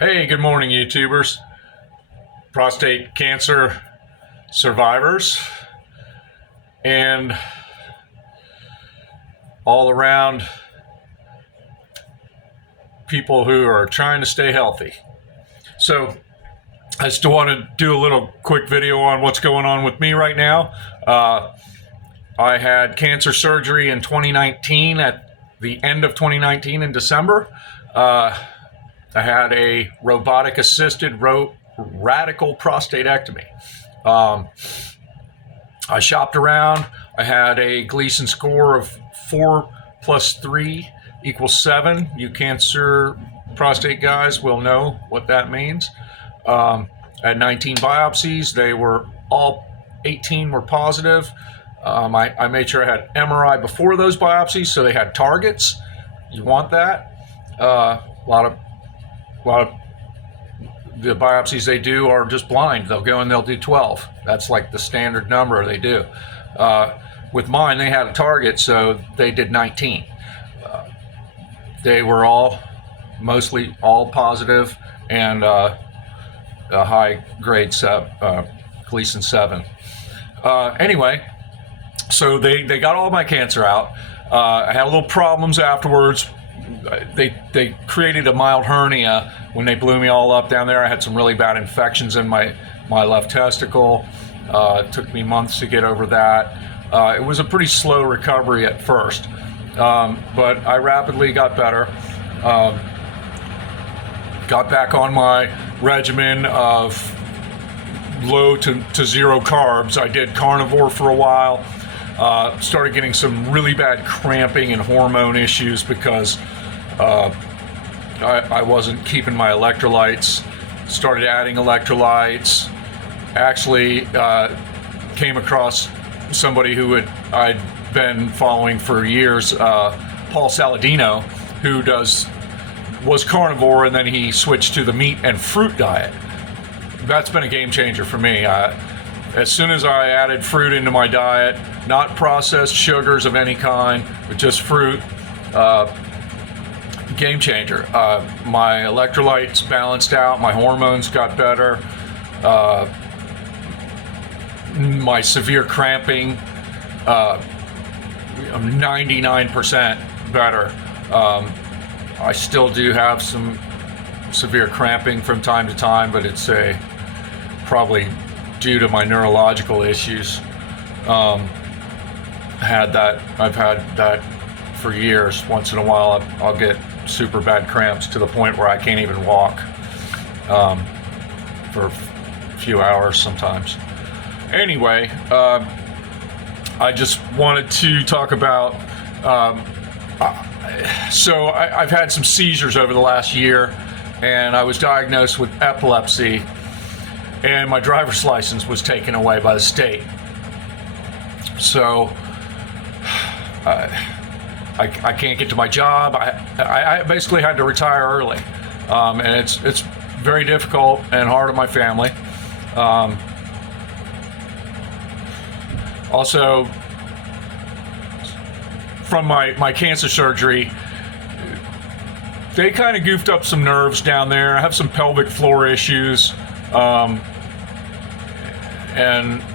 Hey, good morning, YouTubers, prostate cancer survivors, and all around people who are trying to stay healthy. So I just want to do a little quick video on what's going on with me right now. I had cancer surgery in 2019, at the end of 2019 in December. I had a robotic assisted radical prostatectomy. I shopped around. I had a Gleason score of 4 + 3 = 7. You cancer prostate guys will know what that means. I had 19 biopsies. They were all 18 were positive. I made sure I had MRI before those biopsies, so they had targets. You want that. A lot of the biopsies they do are just blind. They'll go and they'll do 12. That's like the standard number they do. With mine, they had a target, so they did 19. They were mostly all positive and a high grade Gleason 7. Anyway, so they got all my cancer out. I had a little problems afterwards. They created a mild hernia when they blew me all up down there. I had some really bad infections in my left testicle. It took me months to get over that. It was a pretty slow recovery at first, but I rapidly got better. Got back on my regimen of low to zero carbs. I did carnivore for a while. Started getting some really bad cramping and hormone issues because I wasn't keeping my electrolytes. Started adding electrolytes. Actually came across somebody who I'd been following for years, Paul Saladino, who was carnivore, and then he switched to the meat and fruit diet. That's been a game changer for me. As soon as I added fruit into my diet, not processed sugars of any kind, but just fruit, game changer. My electrolytes balanced out, my hormones got better, my severe cramping, 99% better. I still do have some severe cramping from time to time, but it's probably due to my neurological issues. I've had that for years. Once in a while I'll get super bad cramps to the point where I can't even walk for a few hours sometimes. Anyway, I just wanted to talk about so I've had some seizures over the last year, and I was diagnosed with epilepsy, and my driver's license was taken away by the state. So I can't get to my job. I basically had to retire early, and it's very difficult and hard on my family. Also, from my cancer surgery, they kind of goofed up some nerves down there. I have some pelvic floor issues, and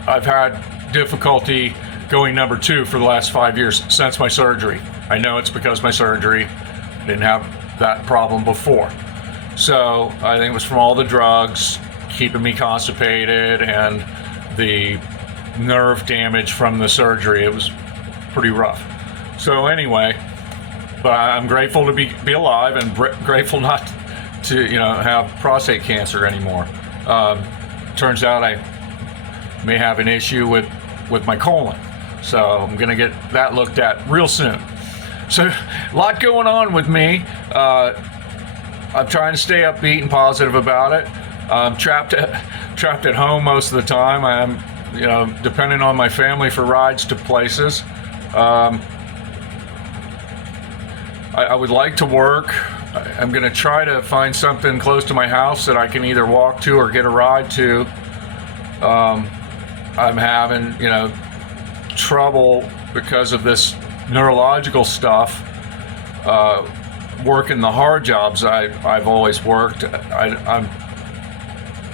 I've had difficulty going number 2 for the last 5 years since my surgery. I know it's because of my surgery. I didn't have that problem before. So I think it was from all the drugs keeping me constipated and the nerve damage from the surgery. It was pretty rough. So anyway, but I'm grateful to be alive, and grateful not to have prostate cancer anymore. Turns out I may have an issue with my colon, so I'm gonna get that looked at real soon. So a lot going on with me. I'm trying to stay upbeat and positive about it. I'm trapped at home most of the time. I'm depending on my family for rides to places. I would like to work. I'm going to try to find something close to my house that I can either walk to or get a ride to. I'm having, trouble because of this neurological stuff working the hard jobs I've always worked. I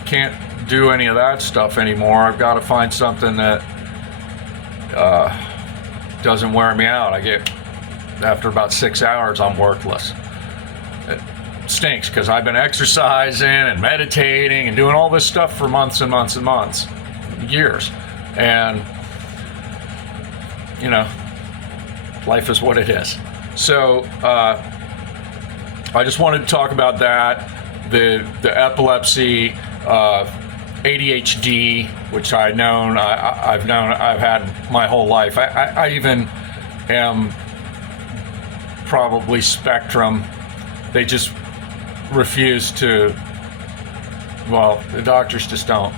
can't do any of that stuff anymore. I've got to find something that doesn't wear me out. After about 6 hours, I'm worthless. It stinks because I've been exercising and meditating and doing all this stuff for months and months and months, years. And, life is what it is. So I just wanted to talk about that, the epilepsy, ADHD, which I've had my whole life. I even am probably spectrum. They just refuse to. Well, the doctors just don't.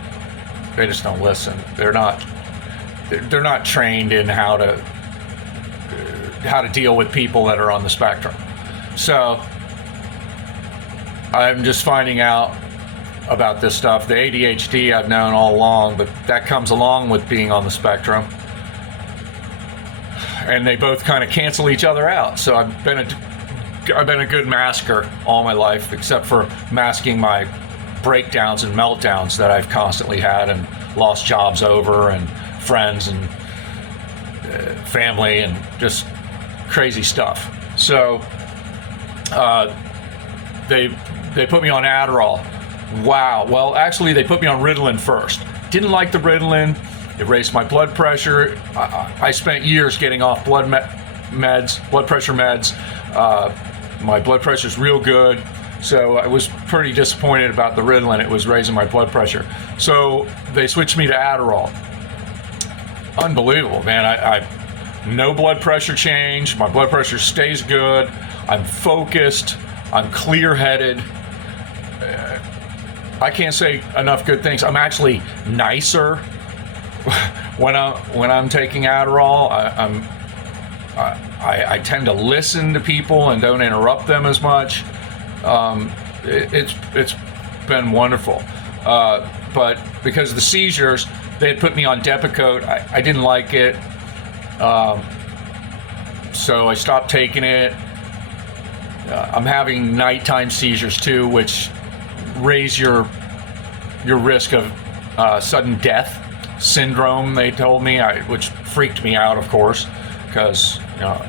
They just don't listen. They're not trained in how to deal with people that are on the spectrum. So I'm just finding out about this stuff. The ADHD I've known all along, but that comes along with being on the spectrum. And they both kind of cancel each other out. So I've been a good masker all my life, except for masking my breakdowns and meltdowns that I've constantly had and lost jobs over, and friends and family, and just crazy stuff. So they put me on Adderall. Wow. Well, actually, they put me on Ritalin first. Didn't like the Ritalin. It raised my blood pressure. I spent years getting off blood pressure meds. My blood pressure's real good. So I was pretty disappointed about the Ritalin. It was raising my blood pressure. So they switched me to Adderall. Unbelievable, man. I no blood pressure change. My blood pressure stays good. I'm focused. I'm clear-headed. I can't say enough good things. I'm actually nicer when I'm taking Adderall. I tend to listen to people and don't interrupt them as much. It's been wonderful. But because of the seizures, they had put me on Depakote. I didn't like it, so I stopped taking it. I'm having nighttime seizures too, which raise your risk of sudden death syndrome, they told me, which freaked me out, of course, because I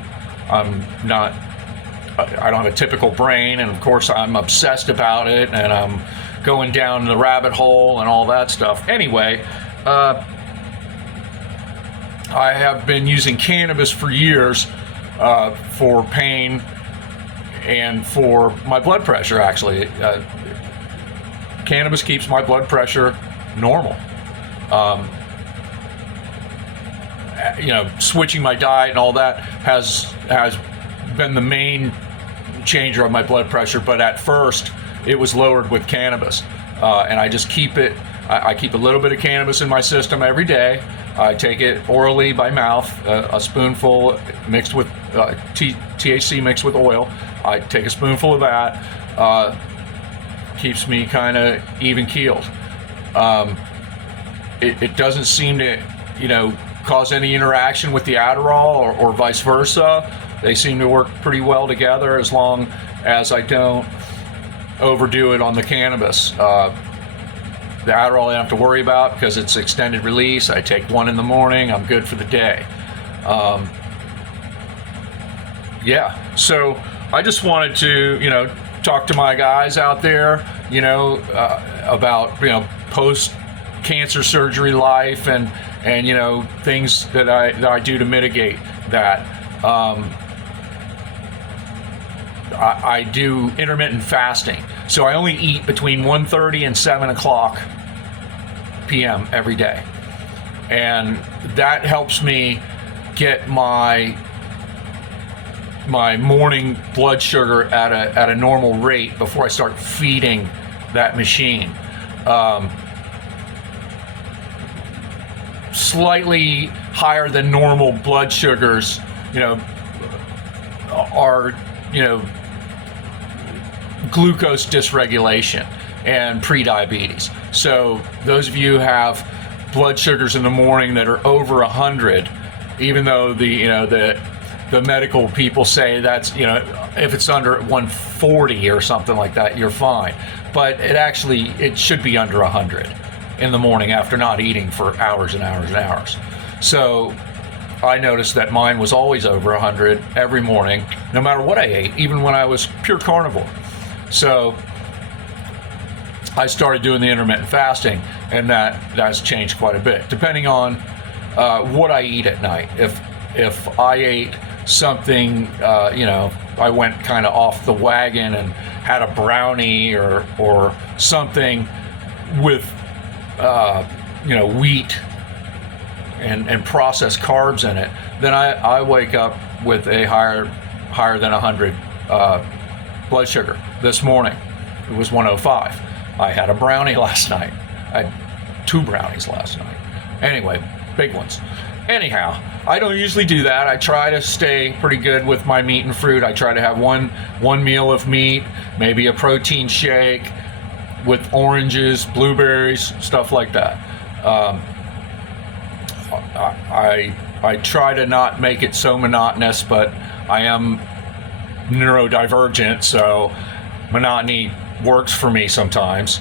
don't have a typical brain, and of course I'm obsessed about it, and I'm going down the rabbit hole and all that stuff. Anyway, I have been using cannabis for years for pain and for my blood pressure, actually. Cannabis keeps my blood pressure normal. Switching my diet and all that has been the main changer of my blood pressure, but at first it was lowered with cannabis. And I just keep it, I keep a little bit of cannabis in my system every day. I take it orally by mouth, a spoonful mixed with THC mixed with oil. I take a spoonful of that. Keeps me kind of even keeled. It doesn't seem to, cause any interaction with the Adderall or vice versa. They seem to work pretty well together as long as I don't overdo it on the cannabis. The Adderall I don't have to worry about because it's extended release. I take one in the morning. I'm good for the day. So I just wanted to, talk to my guys out there, about, post-cancer surgery life and things that I do to mitigate that. I do intermittent fasting. So I only eat between 1:30 and 7 o'clock p.m. every day. And that helps me get my morning blood sugar at a normal rate before I start feeding that machine. Slightly higher than normal blood sugars, are, glucose dysregulation and prediabetes. So those of you who have blood sugars in the morning that are over 100, even though the medical people say that's, if it's under 140 or something like that, you're fine. But it should be under 100 in the morning after not eating for hours and hours and hours. So I noticed that mine was always over 100 every morning, no matter what I ate, even when I was pure carnivore. So I started doing the intermittent fasting, and that's changed quite a bit, depending on what I eat at night. If I ate something, I went kind of off the wagon and had a brownie or something with wheat and processed carbs in it, then I wake up with a higher than 100 blood sugar. This morning it was 105. I had a brownie last night. I had 2 brownies last night. Anyway, big ones. Anyhow, I don't usually do that. I try to stay pretty good with my meat and fruit. I try to have one meal of meat, maybe a protein shake with oranges, blueberries, stuff like that. I try to not make it so monotonous, but I am neurodivergent, so monotony works for me sometimes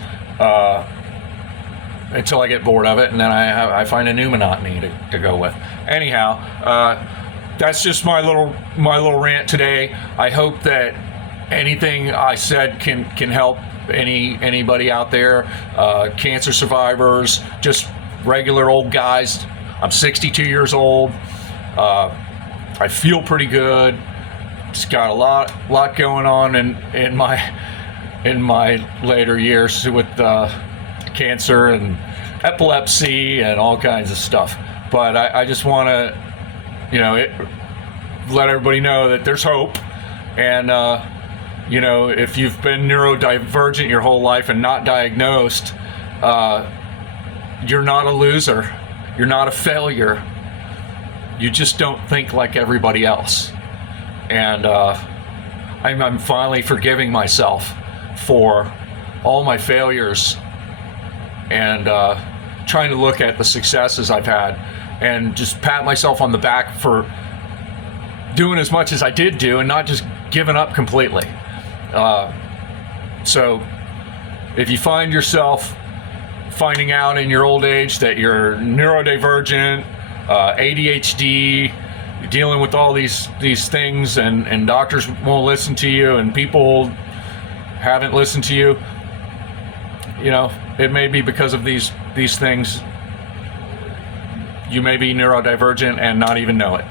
until I get bored of it, and then I find a new monotony to go with. Anyhow, that's just my little rant today. I hope that anything I said can help anybody out there, cancer survivors, just regular old guys. I'm 62 years old. I feel pretty good. Just got a lot going on in my later years with cancer and epilepsy and all kinds of stuff. But I just want to, let everybody know that there's hope. And if you've been neurodivergent your whole life and not diagnosed, you're not a loser. You're not a failure. You just don't think like everybody else. And I'm finally forgiving myself for all my failures and trying to look at the successes I've had and just pat myself on the back for doing as much as I did do and not just giving up completely. So if you find yourself finding out in your old age that you're neurodivergent, ADHD, you're dealing with all these things and doctors won't listen to you and people haven't listened to you, it may be because of these things. You may be neurodivergent and not even know it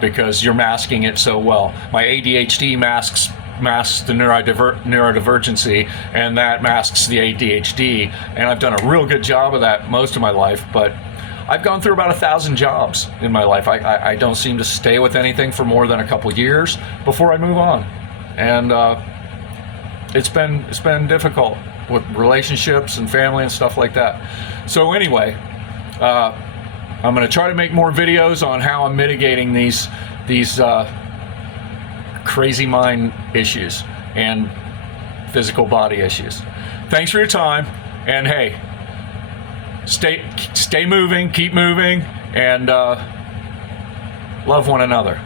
because you're masking it so well. My ADHD masks the neurodivergency, and that masks the ADHD, and I've done a real good job of that most of my life, but I've gone through about 1,000 jobs in my life. I don't seem to stay with anything for more than a couple years before I move on, and it's been difficult with relationships and family and stuff like that. So anyway, I'm going to try to make more videos on how I'm mitigating these crazy mind issues and physical body issues. Thanks for your time, and hey, stay moving, keep moving, and love one another.